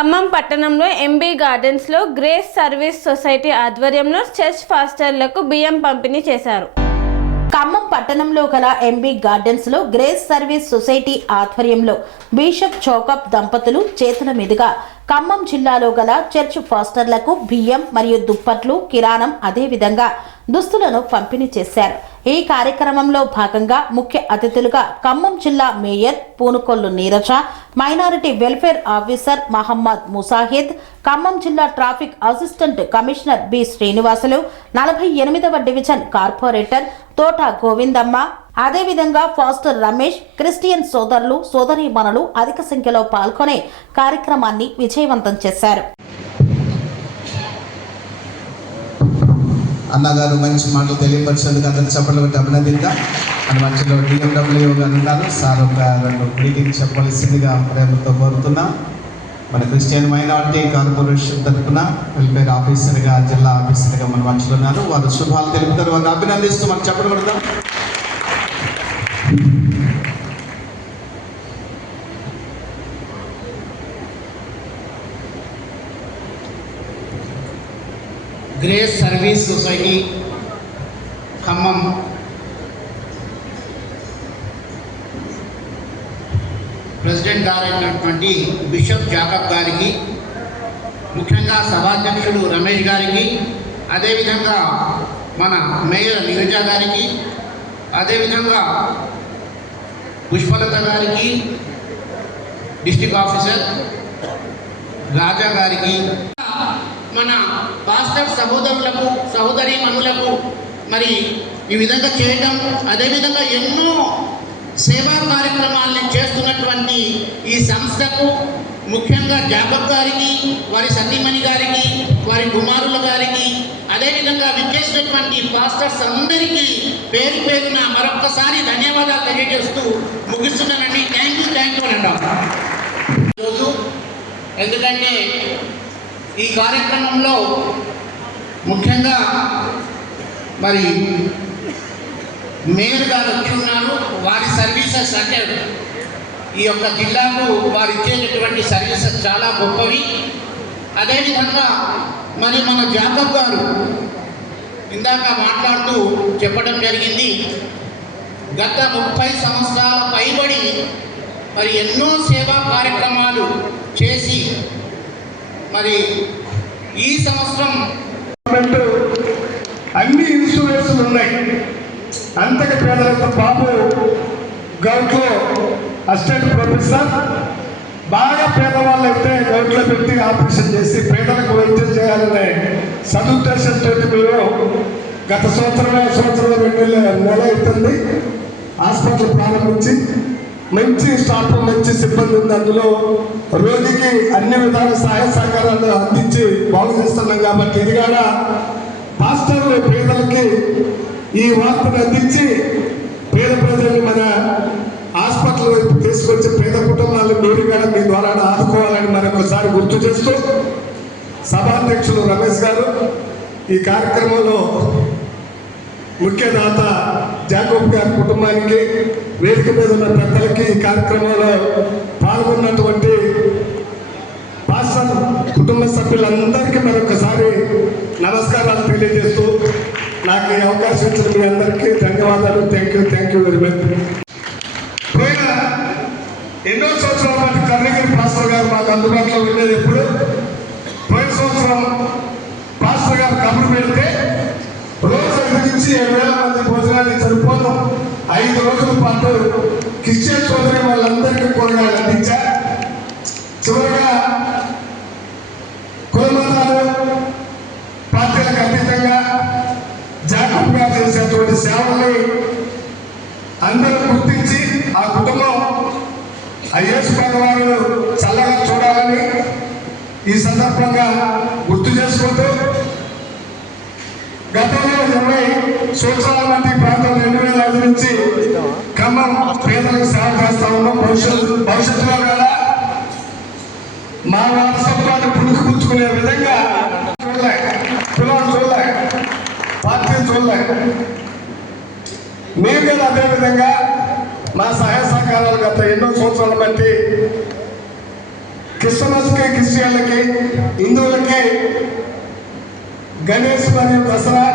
ఖమ్మం పట్టణంలో ఎంబీ గార్డెన్స్లో grace service society ఆధ్వర్యంలో చర్చ్ ఫాస్టర్లకు బియ్యం పంపిణీ చేశారు. ఖమ్మం పట్టణంలో గల ఎంబీ గార్డెన్స్ లో గ్రేస్ సర్వీస్ సొసైటీ ఆధ్వర్యంలో బిషప్ చౌకప్ దంపతులు చేతుల మీదుగా ఖమ్మం జిల్లాలో గల చర్చ్ ఫాస్టర్లకు బియ్యం మరియు దుప్పట్లు, కిరాణం, అదేవిధంగా దుస్తులను పంపిణీ చేశారు. ఈ కార్యక్రమంలో భాగంగా ముఖ్య అతిథులుగా ఖమ్మం జిల్లా mayor Poonukollu Neeraja, minority welfare officer Mohammed Musahid, Khammam జిల్లా traffic assistant commissioner B Srinivasulu, 48వ డివిజన్ కార్పొరేటర్ తోట గోవిందమ్మ, అదేవిధంగా ఫాస్టర్ రమేష్, క్రిస్టియన్ సోదరులు, సోదరీమణులు అధిక సంఖ్యలో పాల్గొనే కార్యక్రమాన్ని విజయవంతం చేశారు. అన్నగారు మంచి మాటలు తెలియపరిచేందుకు అందరినీ చప్పట్లు కొట్టి అభినందిద్దాం. మన మధ్యలో DMW గారు ఉన్నారు. సార్ ఒక 2 గ్రీటింగ్ చెప్పవలసిందిగా ప్రేమతో కోరుతున్నాం. మన క్రిస్టియన్ మైనారిటీ కార్పొరేషన్ తరఫున వెల్ఫేర్ ఆఫీసర్గా, జిల్లా ఆఫీసర్గా మన మధ్యలో ఉన్నారు. వారు శుభాలు తెలుపుతారు. వారిని అభినందిస్తూ మనం చప్పట్లు కొడతాం. Grace service society Khammam president గారైనటువంటి బిషప్ జాకబ్ గారికి, ముఖ్యంగా సభాధ్యక్షుడు రమేష్ గారికి, అదేవిధంగా మన మేయర్ నీరజ గారికి, అదేవిధంగా పుష్పలత గారికి, డిస్ట్రిక్ట్ ఆఫీసర్ రాజా గారికి, మన పాస్టర్ సహోదరులకు, సహోదరీమణులకు మరి ఈ విధంగా చేయటం, అదేవిధంగా ఎన్నో సేవా కార్యక్రమాలను చేస్తున్నటువంటి ఈ సంస్థకు, ముఖ్యంగా జాకబ్ గారికి, వారి సతీమణి గారికి, వారి కుమారుల గారికి, అదేవిధంగా విచ్చేసినటువంటి పాస్టర్స్ అందరికీ పేరు పేరున మరొక్కసారి ధన్యవాదాలు తెలియజేస్తూ ముగిస్తున్నానండి. థ్యాంక్ యూ అని అంటాం ఈరోజు. ఎందుకంటే ఈ కార్యక్రమంలో ముఖ్యంగా మరి మేయర్ గారు వచ్చి ఉన్నారు. వారి సర్వీసెస్ అంటే ఈ యొక్క జిల్లాకు వారు ఇచ్చేటటువంటి సర్వీసెస్ చాలా గొప్పవి. అదేవిధంగా మరి మన జాకబ్ గారు ఇందాక మాట్లాడుతూ చెప్పడం జరిగింది, గత 30 సంవత్సరాల పైబడి మరి ఎన్నో సేవా కార్యక్రమాలు చేసి మరి ఈ సంవత్సరం అన్ని ఇన్సూరెన్స్లు ఉన్నాయి. అంతక పేదలకు బాబు గౌట్లో అసిస్టెంట్ ప్రొఫెసర్, బాగా పేదవాళ్ళు అయితే గౌట్లో పెట్టి ఆపరేషన్ చేసి పేదలకు వైద్యం చేయాలనే సదుద్దేశంతో మీరు గత సంవత్సరం 2 నెల అవుతుంది హాస్పిటల్ ప్రారంభించి. మంచి స్టాఫ్, మంచి సిబ్బంది ఉంది. అందులో రోగికి అన్ని విధాల సహాయ సహకారాలు అందించి బాగు చేస్తున్నాం. కాబట్టి ఇది కూడా పాస్టర్లు పేదలకి ఈ వార్తను అందించి పేద ప్రజల్ని మన హాస్పిటల్ వైపు తీసుకొచ్చి పేద కుటుంబాలను మీరు కూడా మీ ద్వారా ఆదుకోవాలని మరొకసారి గుర్తు చేస్తూ, సభాధ్యక్షులు రమేష్ గారు ఈ కార్యక్రమంలో ముఖ్య దాత జాకబ్ గారి కుటుంబానికి, వేదిక మీద ఉన్న పెద్దలకి, ఈ కార్యక్రమంలో పాల్గొన్నటువంటి పాస్టర్ కుటుంబ సభ్యులందరికీ మరొకసారి నమస్కారాలు తెలియజేస్తూ, నాకు ఈ అవకాశం ఇచ్చిన మీ అందరికీ ధన్యవాదాలు. Thank you very much. పోయిన ఎన్నో సంవత్సరాల పాటు కర్ణగిరి పాస్టర్ గారు మాకు అందుబాటులో ఉండేది. ఎప్పుడు పోయిన సంవత్సరం పాస్టర్ గారు కబురు పెడితే రోజు 5 నుంచి 7,000 మంది భోజనాన్ని సరిపోను 5 రోజుల పాటు క్రిస్టియన్ సోదరి వాళ్ళందరికీ కూరగాయలు అందించా. చివరిగా కులమతాలు, పార్టీలకు అతీతంగా జాకబ్ గారు చేసేటువంటి సేవల్ని అందరూ గుర్తించి ఆ కుటుంబం యేసు భగవానుడు చల్లగా చూడాలని ఈ సందర్భంగా గుర్తు చేసుకుంటూ, గతంలో 20 సంవత్సరాల మధ్య ప్రాంతం 2005 నుంచి ఖమ్మం పేదలకు సేవ చేస్తా ఉన్నాం. భవిష్యత్తులో కూడా మా వారసత్వాన్ని పుణుకుపుచ్చుకునే విధంగా కులాలు చూడలే, పార్టీలు చూడలే, మేము కూడా అదేవిధంగా మా సహాయ సహకారాలు గత ఎన్నో సంవత్సరాల బట్టి క్రిస్మస్కి, క్రిస్టియన్లకి, హిందువులకి గణేష్ మరియు దసరా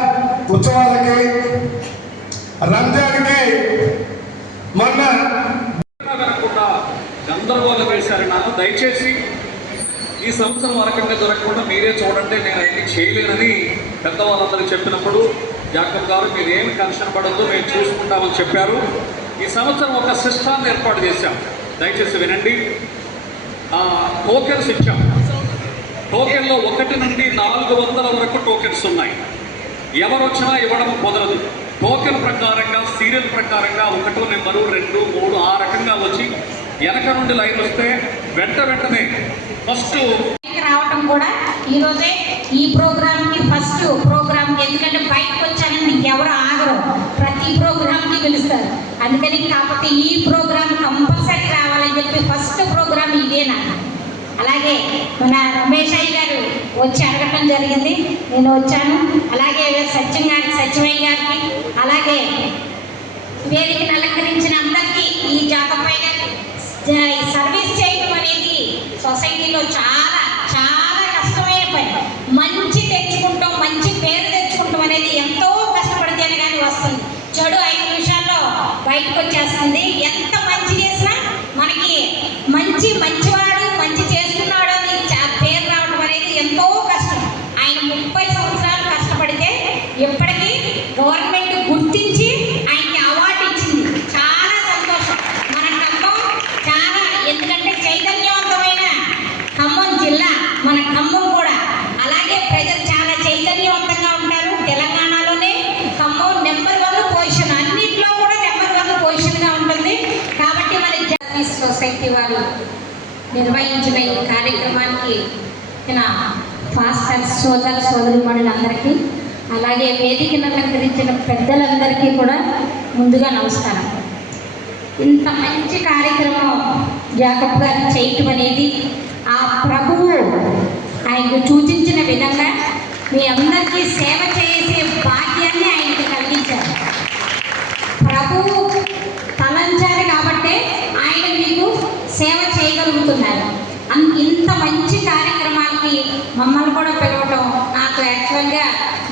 ఉత్సవాలకి, రంజాన్కి మొన్న వినకుండా గందరగోళం వేశారు. నాకు దయచేసి ఈ సంవత్సరం వరకంగా జరగకుండా మీరే చూడండి, నేను అన్ని చేయలేనని పెద్దవాళ్ళందరికీ చెప్పినప్పుడు జాకబ్ గారు మీరు ఏమి టెన్షన్ పడద్దు, మేము చూసుకుంటామని చెప్పారు. ఈ సంవత్సరం ఒక సిస్టాన్ని ఏర్పాటు చేశాం, దయచేసి వినండి. టోకెన్స్ ఇచ్చాం. టోకెన్లో 1 నుండి 400 వరకు టోకెన్స్ ఉన్నాయి. ఎవరు వచ్చినా ఇవ్వడం కుదరదు. టోకెన్ ప్రకారంగా, సీరియల్ ప్రకారంగా 1 నెంబరు 2, 3 ఆ రకంగా వచ్చి వెనక నుండి లైన్ వస్తే వెంటనే ఫస్ట్ రావటం కూడా ఈరోజే ఈ ప్రోగ్రామ్కి ఫస్ట్ ప్రోగ్రామ్. ఎందుకంటే బయటకు వచ్చానని ఎవరు ఆగరు, ప్రతి ప్రోగ్రామ్కి పిలుస్తారు. అందుకని కాకపోతే ఈ ప్రోగ్రామ్ కంపల్సరీ రావాలని చెప్పి ఫస్ట్ ప్రోగ్రామ్ ఇదేనా. అలాగే మన రమేష్ అయ్య గారు వచ్చి అడగటం జరిగింది, నేను వచ్చాను. అలాగే సత్యమయ్య గారికి, అలాగే వేదికను అలంకరించిన అందరికీ, ఈ జాతపై సర్వీస్ చేయడం అనేది సొసైటీలో చాలా చాలా కష్టమైన పని. మంచి తెచ్చుకుంటాం, మంచి పేరు తెచ్చుకుంటాం అనేది ఎంతో కష్టపడితేనే కానీ వస్తుంది. చెడు 5 నిమిషాల్లో బయటకు వచ్చేస్తుంది. ఎంత మంచి చేసినా మనకి మంచివాడు, మంచి చేస్తున్నాడు అని పేరు రావడం అనేది ఎంతో కష్టం. ఆయన 30 సంవత్సరాలు కష్టపడితే ఇప్పటికీ గవర్నమెంట్ గుర్తించి ఆయనకి అవార్డు ఇచ్చింది. చాలా సంతోషం. మన ఖమ్మం చాలా, ఎందుకంటే చైతన్యవంతమైన ఖమ్మం జిల్లా మన ఖమ్మం కూడా. అలాగే ప్రజలు చాలా చైతన్యవంతంగా ఉంటారు. తెలంగాణలోనే ఖమ్మం నెంబర్ 1 పొజిషన్, అన్నింటిలో కూడా నెంబర్ 1 పొజిషన్గా ఉంటుంది. కాబట్టి మన జర్నలిస్ట్ సొసైటీ వారు నిర్వహించిన ఈ కార్యక్రమానికి నా ఫాస్టర్ సోదరులందరికీ, అలాగే వేదికను అలంకరించిన పెద్దలందరికీ కూడా ముందుగా నమస్కారం. ఇంత మంచి కార్యక్రమం జాకబ్ గారు చేయటం అనేది ఆ ప్రభువు ఆయనకు సూచించిన విధంగా మీ అందరికీ సేవ చేసే భాగ్యాన్ని ఆయనకు కలిగించారు. ప్రభువు తలంచారు కాబట్టే ఆయన మీకు సేవ చేయగలుగుతున్నారు. ఇంత మంచి కార్యక్రమానికి మమ్మల్ని కూడా పిలవటం నాకు యాక్చువల్గా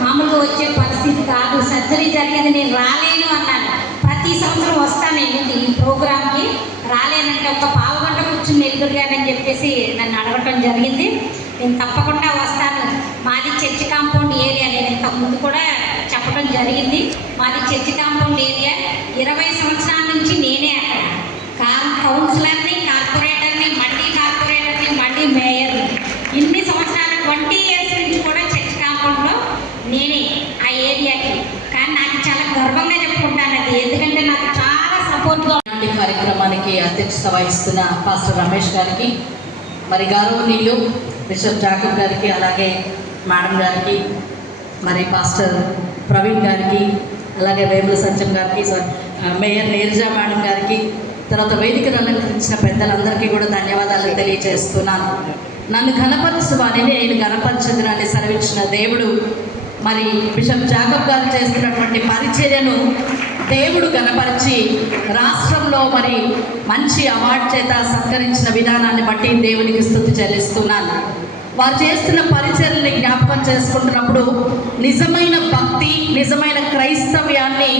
మామూలుగా వచ్చే పరిస్థితి కాదు. సర్జరీ జరిగింది, నేను రాలేను అన్నాను. ప్రతి సంవత్సరం వస్తాను నేను ఈ ప్రోగ్రామ్కి. రాలేనంటే ఒక పావు గంట కూర్చుని ఎదురుగానని చెప్పేసి నన్ను అడగటం జరిగింది. నేను తప్పకుండా వస్తాను. మాది చర్చి కాంపౌండ్ ఏరియా, నేను ఇంతకుముందు కూడా చెప్పడం జరిగింది. మాది చర్చి కాంపౌండ్ ఏరియా. 20 సంవత్సరాల నుంచి నేనే అక్కడ కౌన్సిలర్ని, కార్పొరేటర్ని, మళ్ళీ మేయర్ని. ఇన్ని సంవత్సరాలు 20 years నుంచి కూడా చర్చి కాంపౌండ్లో నేనే ఆ ఏరియాకి. కానీ నాకు చాలా గర్వంగా చెప్పుకుంటాను అది, ఎందుకంటే నాకు చాలా సపోర్ట్గా. కార్యక్రమానికి అధ్యక్షత వహిస్తున్న పాస్టర్ రమేష్ గారికి, మరి గౌరవనీయులు బిషప్ జాకబ్ గారికి, అలాగే మేడం గారికి, మరి పాస్టర్ ప్రవీణ్ గారికి, అలాగే వేముల సత్యం గారికి, మేయర్ నీరజా మేడం గారికి, తర్వాత వేదికను అలంకరించిన పెద్దలందరికీ కూడా ధన్యవాదాలు తెలియజేస్తున్నాను. నన్ను ఘనపరచు వారిని నేను ఘనపరచదునని సెలవిచ్చిన దేవుడు మరి బిషప్ జాకబ్ గారు చేస్తున్నటువంటి పరిచర్యను దేవుడు ఘనపరిచి రాష్ట్రంలో మరి మంచి అవార్డు చేత సత్కరించిన విధానాన్ని బట్టి దేవునికి స్తుతి చెల్లిస్తున్నాను. వారు చేస్తున్న పరిచర్యని జ్ఞాపకం చేసుకుంటున్నప్పుడు నిజమైన భక్తి, నిజమైన క్రైస్తవ్యాన్ని,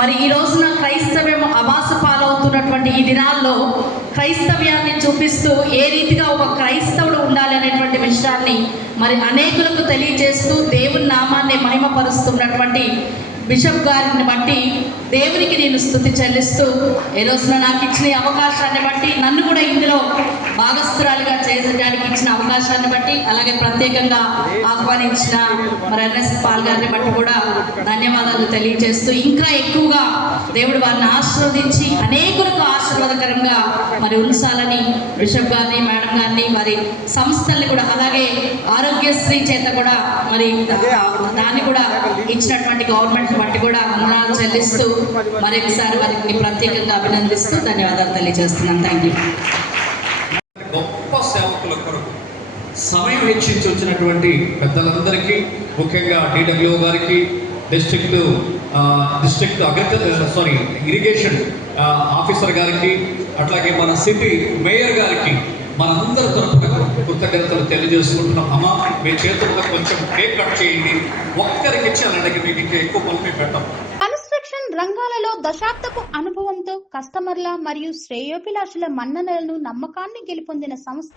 మరి ఈ రోజున క్రైస్తవ్యం అబాసు పాలవుతున్నటువంటి ఈ దినాల్లో క్రైస్తవ్యాన్ని చూపిస్తూ ఏ రీతిగా ఒక క్రైస్తవుడు ఉండాలి అనేటువంటి విషయాన్ని మరి అనేకులకు తెలియజేస్తూ దేవుని నామాన్ని మహిమపరుస్తున్నటువంటి బిషప్ గారిని బట్టి దేవునికి నేను స్తుతి చెల్లిస్తూ, ఈ రోజున నాకు ఇచ్చిన అవకాశాన్ని బట్టి, నన్ను కూడా ఇందులో భాగస్థురాలుగా చేయడానికి ఇచ్చిన అవకాశాన్ని బట్టి, అలాగే ప్రత్యేకంగా ఆహ్వానించిన మరి ఎన్ఎస్ పాల్ గారిని బట్టి కూడా ధన్యవాదాలు తెలియజేస్తూ, ఇంకా ఎక్కువగా దేవుడు వారిని ఆశీర్వదించి అనేకులకు ఆశీర్వాదకరంగా మరి ఉంచాలని బిషప్ గారిని, మేడం గారిని, వారి సంస్థల్ని కూడా, అలాగే ఆరోగ్యశ్రీ చేత కూడా మరి దాన్ని కూడా ఇచ్చినటువంటి గవర్నమెంట్ బట్టి కూడా వందనాలు చెల్లిస్తూ మరొకసారి వారికి ప్రత్యేకంగా అభినందిస్తూ ధన్యవాదాలు తెలియజేస్తున్నాను. Thank you. గొప్ప సేవకుల కొరకు సమయం వెచ్చించి వచ్చినటువంటి పెద్దలందరికీ, ముఖ్యంగా డిడబ్ల్యూ గారికి, డిస్ట్రిక్ట్ ఇరిగేషన్ ఆఫీసర్ గారికి, అట్లాగే మన సిటీ మేయర్ గారికి, మనందరి తరఫున కృతజ్ఞతలు తెలియజేసుకుంటున్నాం. అమ్మ మీ చేతుల్లో కొంచెం కేక్ కట్ చేయండి, ఒక్కరికి ఇచ్చానంటే మీకు ఇంకా ఎక్కువ పనులు మేము పెట్టాం. కన్స్ట్రక్షన్ రంగాలలో దశాబ్దపు అనుభవంతో కస్టమర్ల మరియు శ్రేయోభిలాషుల మన్ననలను నమ్మకాన్ని గెలుపొందిన సంస్థ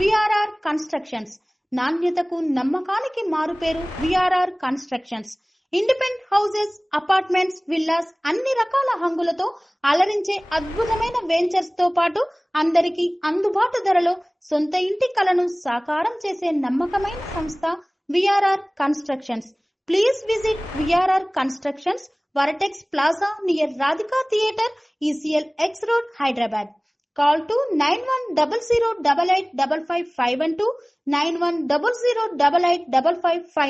విఆర్ఆర్ కన్స్ట్రక్షన్స్. నాణ్యతకు నమ్మకానికి మారుపేరు VRR constructions. Independent houses, apartments, villas అన్ని రకాల హంగులతో అలరించే అద్భుతమైన వెంచర్స్ తో పాటు అందరికీ అందుబాటు ధరలో సొంత ఇంటి కలను సాకారం చేసే నమ్మకమైన సంస్థ VRR constructions. Please visit VRR constructions, Varatex Plaza near Radhika Theatre, ECL X Road, Hyderabad. Call to 910088555512, 9100885555.